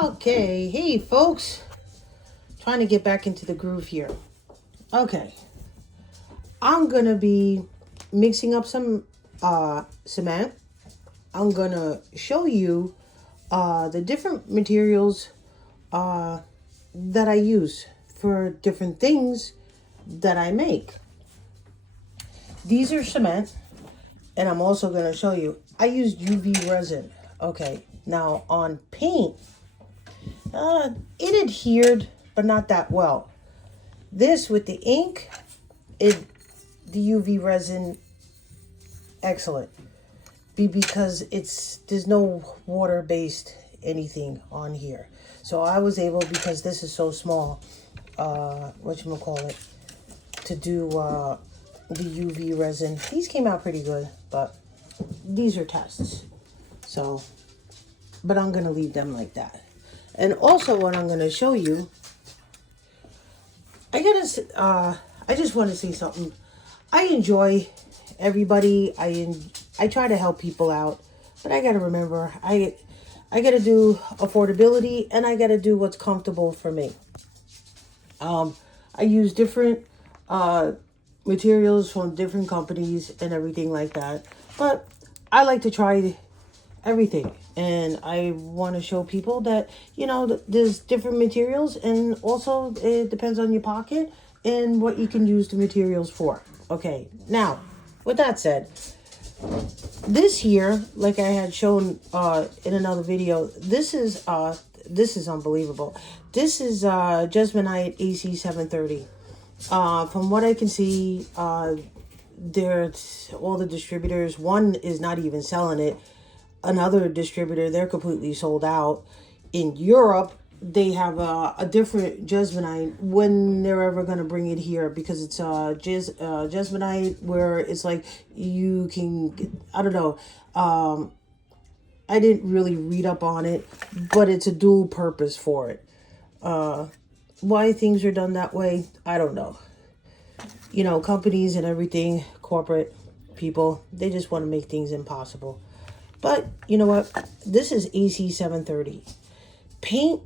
Okay, hey folks, trying to get back into the groove here. Okay, I'm gonna be mixing up some cement. I'm gonna show you the different materials that I use for different things that I make. These are cement, and I'm also gonna show you I used UV resin. Okay, now on paint, it adhered, but not that well. This with the ink, the UV resin, excellent. Because there's no water-based anything on here. So I was able, because this is so small, whatchamacallit, to do the UV resin. These came out pretty good, but these are tests. So, but I'm gonna leave them like that. And also what I'm gonna show you, I just want to say something. I enjoy everybody. I try to help people out, but I gotta remember, I gotta do affordability, and I gotta do what's comfortable for me. I use different materials from different companies and everything like that, but I like to try everything, and I want to show people that, you know, there's different materials, and also it depends on your pocket and what you can use the materials for. Okay, now with that said, this here, like I had shown in another video, this is unbelievable. This is Jesmonite AC 730. From what I can see, there's all the distributors. One is not even selling it. Another distributor, they're completely sold out. In Europe, they have a different Jesmonite, when they're ever going to bring it here, because it's Jesmonite where it's like you can, I don't know, I didn't really read up on it, but it's a dual purpose for it. Why things are done that way, I don't know. You know, companies and everything, corporate people, they just want to make things impossible. But you know what? This is AC 730. Paint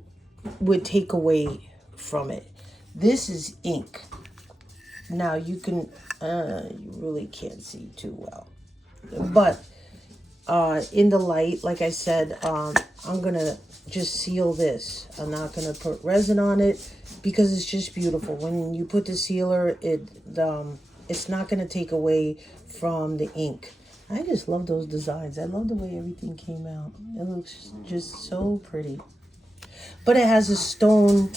would take away from it. This is ink. Now you can, you really can't see too well. But in the light, like I said, I'm going to just seal this. I'm not going to put resin on it because it's just beautiful. When you put the sealer, it's not going to take away from the ink. I just love those designs. I love the way everything came out. It looks just so pretty. But it has a stone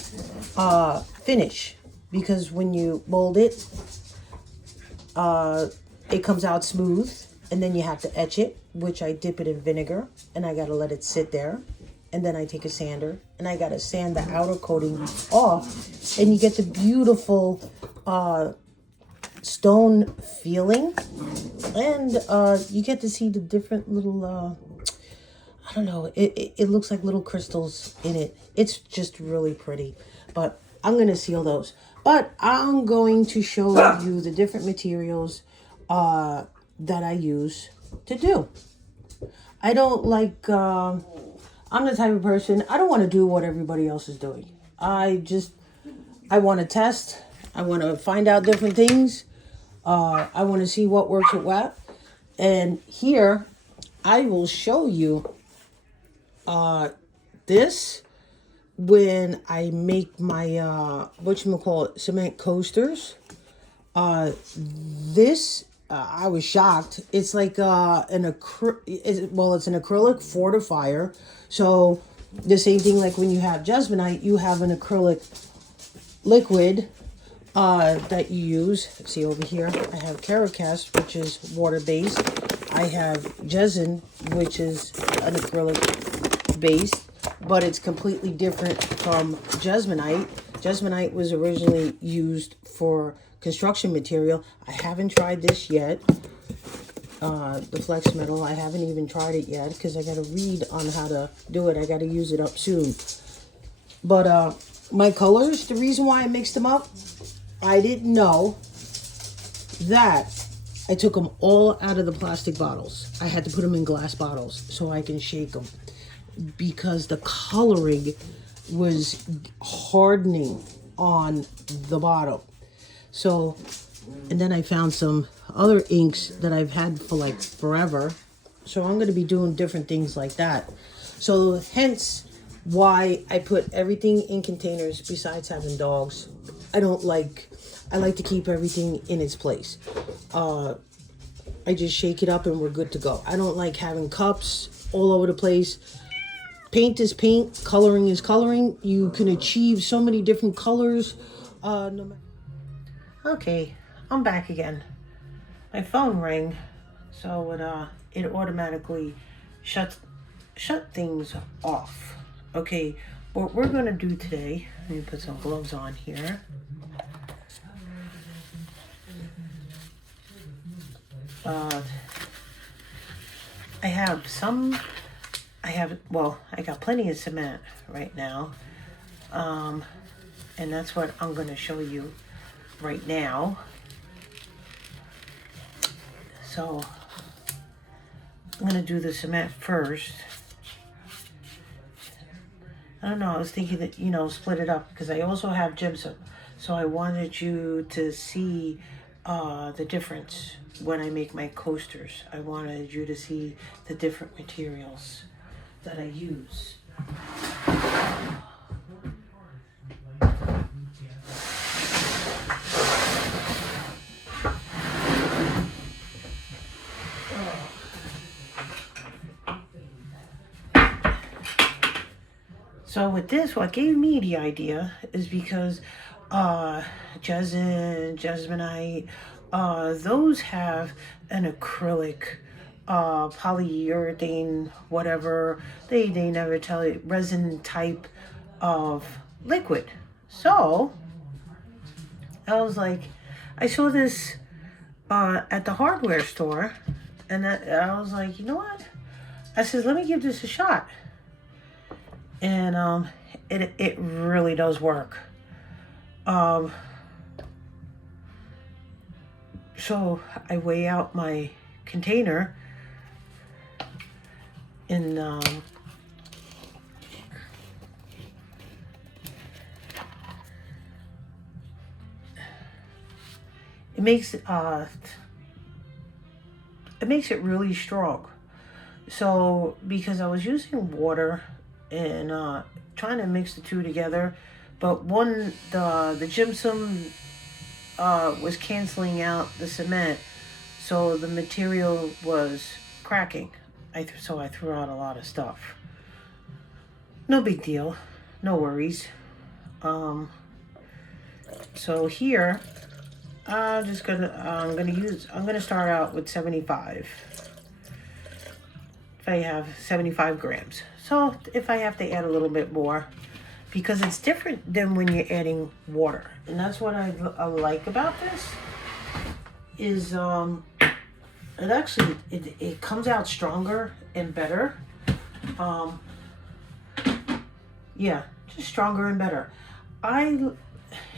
finish, because when you mold it, it comes out smooth, and then you have to etch it, which I dip it in vinegar, and I got to let it sit there. And then I take a sander, and I got to sand the outer coating off, and you get the beautiful stone feeling, and you get to see the different little I don't know, it looks like little crystals in it. It's just really pretty. But I'm going to seal those, but I'm going to show you the different materials that I use to do. I don't like I'm the type of person, I don't want to do what everybody else is doing. I want to test. I want to find out different things. I want to see what works with what. And here, I will show you this when I make my, cement coasters. This, I was shocked. It's like it's an acrylic fortifier. So the same thing like when you have Jesmonite, you have an acrylic liquid that you use. See over here, I have Caracast, which is water-based. I have Jesin, which is an acrylic base, but it's completely different from Jesmonite. Jesmonite was originally used for construction material. I haven't tried this yet. The flex metal, I haven't even tried it yet because I got to read on how to do it. I got to use it up soon. But my colors, the reason why I mixed them up, I didn't know that I took them all out of the plastic bottles. I had to put them in glass bottles so I can shake them because the coloring was hardening on the bottom. So, and then I found some other inks that I've had for like forever. So I'm going to be doing different things like that. So hence why I put everything in containers besides having dogs. I like to keep everything in its place. I just shake it up and we're good to go. I don't like having cups all over the place. Paint is paint, coloring is coloring. You can achieve so many different colors. Okay, I'm back again. My phone rang, so it automatically shut things off. Okay, what we're gonna do today, let me put some gloves on here. I got plenty of cement right now. And that's what I'm gonna show you right now. So I'm gonna do the cement first. I don't know, I was thinking that, split it up because I also have gypsum. So I wanted you to see the difference when I make my coasters. I wanted you to see the different materials that I use. So with this, what gave me the idea is because Jesmonite, those have an acrylic, polyurethane, whatever, they never tell you, resin type of liquid. So I was like, I saw this at the hardware store, and I was like, you know what? I said, let me give this a shot. And it really does work. So I weigh out my container, and it makes it really strong. So because I was using water and trying to mix the two together, but the gypsum was canceling out the cement, so the material was cracking. So I threw out a lot of stuff. No big deal, no worries. So here I'm gonna start out with 75. If I have 75 grams. So if I have to add a little bit more, because it's different than when you're adding water. And that's what I like about this, is it comes out stronger and better. Yeah, just stronger and better. And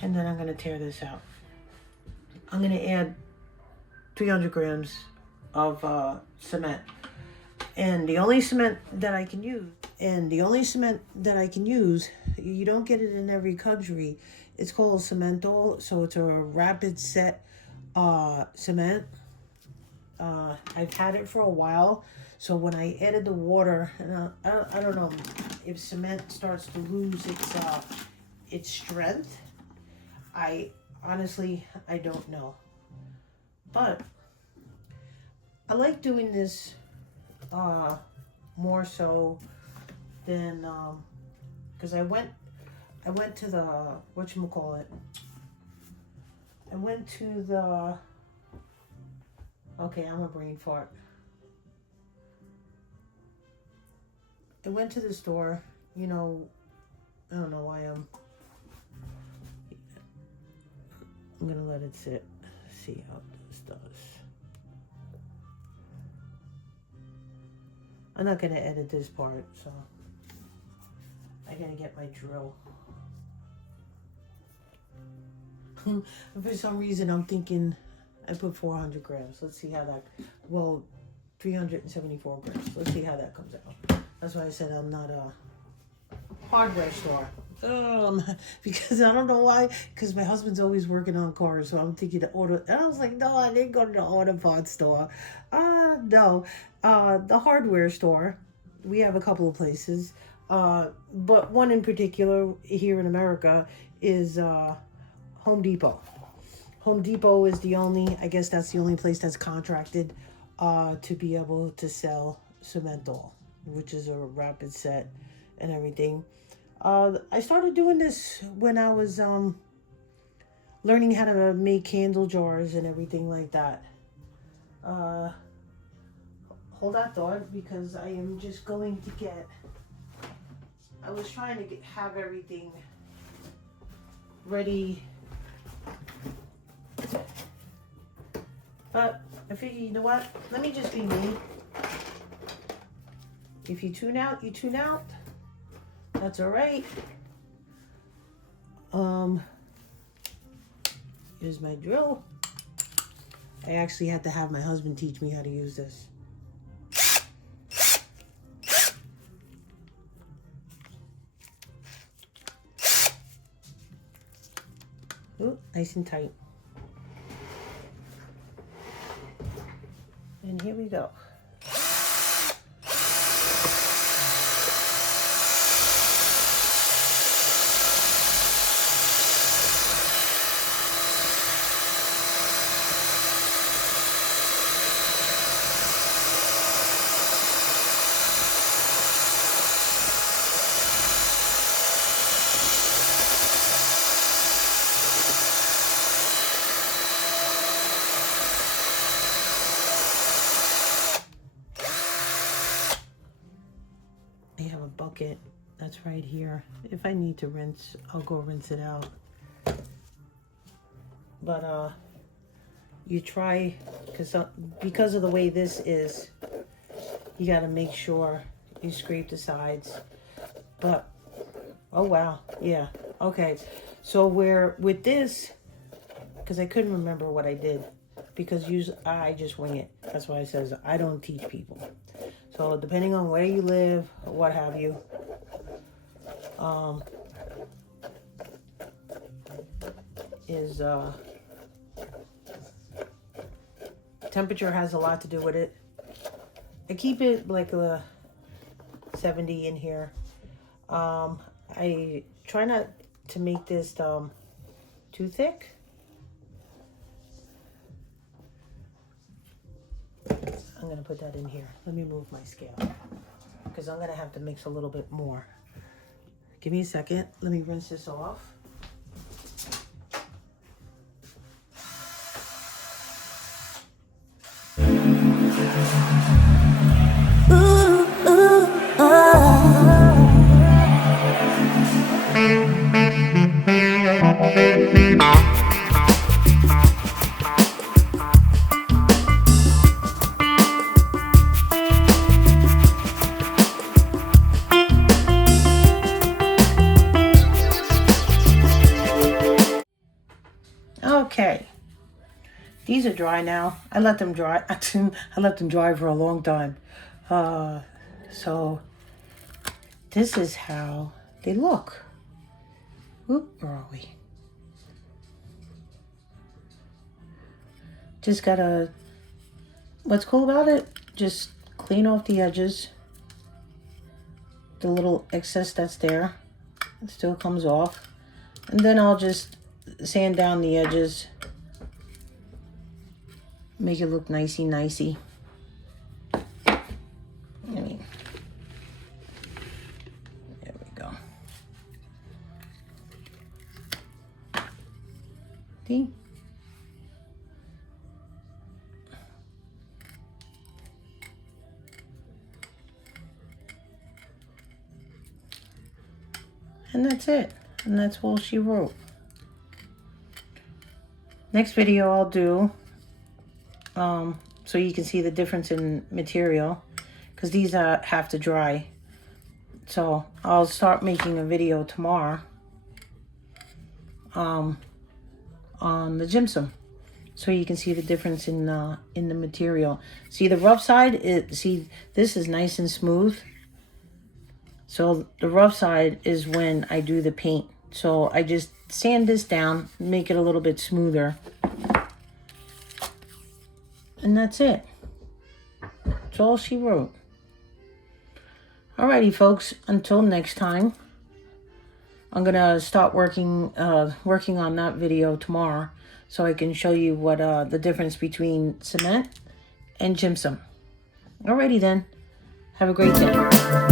then I'm gonna tear this out. I'm gonna add 300 grams of cement. And the only cement that I can use, you don't get it in every country. It's called Cementol, so it's a rapid set cement. I've had it for a while, so when I added the water, and I don't know if cement starts to lose its strength. I don't know, but I like doing this more so than because I went to the okay, I'm a brain fart. I went to the store, I don't know why I'm gonna let it sit, see how this does. I'm not gonna edit this part, so I gotta get my drill. For some reason, I'm thinking I put 400 grams. Let's see how that, well, 374 grams. Let's see how that comes out. That's why I said I'm not a hardware store. Because I don't know why, because my husband's always working on cars, so I'm thinking the auto, and I was like, no, I didn't go to the auto parts store. No, the hardware store, we have a couple of places, but one in particular here in America is Home Depot. Home Depot is the only, I guess that's the only place that's contracted to be able to sell Cementol, which is a rapid set and everything. I started doing this when I was learning how to make candle jars and everything like that. Hold that thought, because I am just going to get, I was trying to have everything ready, but I figured, you know what, let me just be me. If you tune out, you tune out. That's all right. Here's my drill. I actually had to have my husband teach me how to use this. Ooh, nice and tight. And here we go. I have a bucket that's right here. If I need to rinse, I'll go rinse it out. But you try, because of the way this is, you got to make sure you scrape the sides. But oh wow, yeah, okay. So with this, because I couldn't remember what I did, because usually I just wing it. That's why it says I don't teach people. So depending on where you live, what have you, temperature has a lot to do with it. I keep it like a 70 in here. I try not to make this too thick. I'm going to put that in here. Let me move my scale, because I'm going to have to mix a little bit more. Give me a second. Let me rinse this off. Okay, these are dry now. I let them dry. I let them dry for a long time. So this is how they look. Whoop, where are we? Just gotta, what's cool about it, just clean off the edges. The little excess that's there, it still comes off. And then I'll just sand down the edges, make it look nicey. I mean, there we go. See? And that's it. And that's all she wrote. Next video I'll do, so you can see the difference in material, because these have to dry. So I'll start making a video tomorrow on the gypsum. so you can see the difference in the material. See the rough side, see this is nice and smooth. So the rough side is when I do the paint. So I just sand this down, make it a little bit smoother. And that's it. That's all she wrote. Alrighty, folks, until next time. I'm gonna start working on that video tomorrow, so I can show you what the difference between cement and gypsum. Alrighty then. Have a great day.